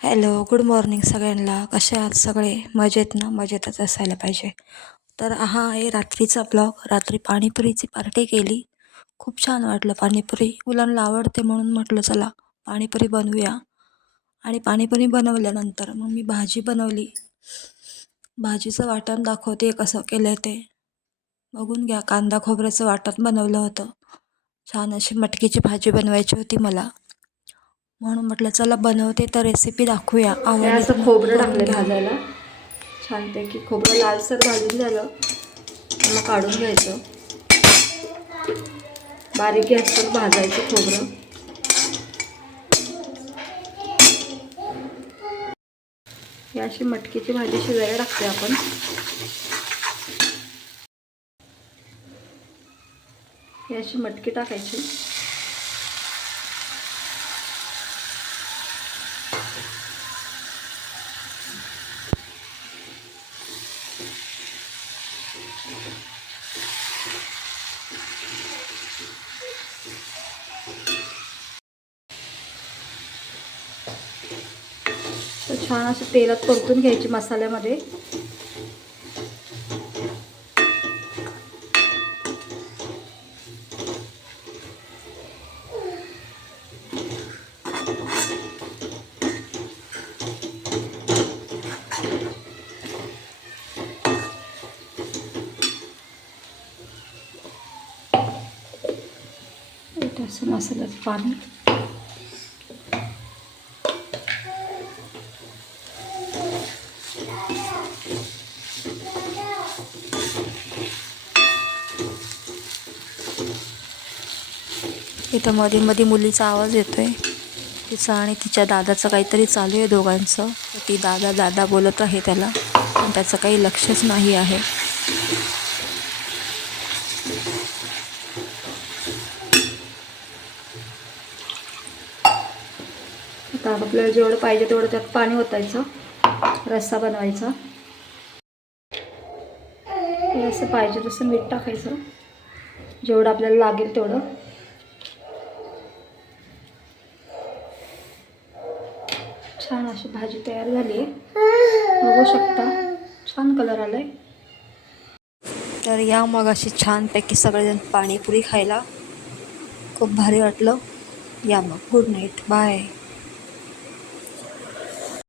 Hello, good morning सगळ्यांना. कसे आहात सगळे? मजेत ना? मजेतच असायला पाहिजे. तर हा आहे रात्रीचा ब्लॉग. रात्री पाणीपुरीची पार्टी केली. खूप छान वाटलं पाणीपुरी. मुलांना आवडते म्हणून म्हटलं चला पाणीपुरी बनवूया. आणि पाणीपुरी बनवल्यानंतर मग मी भाजी बनवली. भाजीचं वाटण दाखवते कसं केलं ते. बघून घ्या. कांदा खोबऱ्याचं वाटण बनवलं होतं. छान अशी मटकीची भाजी बनवायची होती मला, म्हणून म्हटलं चला बनवते तर रेसिपी दाखवूया. हे आवडली असं तर खोबरं करून टाकले घ्या. भाजायला. छानपैकी खोबरं लालसर भाजून झालं मग काढून घ्यायचं. बारीक गॅसवर भाजायचं खोबरं. ही अशी मटकीची भाजी शिजायला टाकते आपण. ही अशी मटकी टाकायची. तर छान असं तेलात परतून घ्यायची मसाल्यामध्ये. असं मसाल्याचं पाणी. इथं मध्ये मध्ये मुलीचा आवाज येतोय. तिचा आणि तिच्या दादाचं काहीतरी चालू आहे दोघांचं. ती दादा दादा बोलत आहे त्याला, पण त्याचं काही लक्षच नाही आहे. आता आपल्याला जेवढं पाहिजे तेवढं त्यात पाणी ओतायचं. रस्सा बनवायचा. असं पाहिजे तसं मीठ टाकायचं, जेवढं आपल्याला लागेल तेवढं. छान अशी भाजी तयार झाली आहे. बघू शकता छान कलर आलाय. तर या मग अशी छानपैकी सगळेजण पाणीपुरी खायला. खूप भारी वाटलं. या मग. Good night. बाय.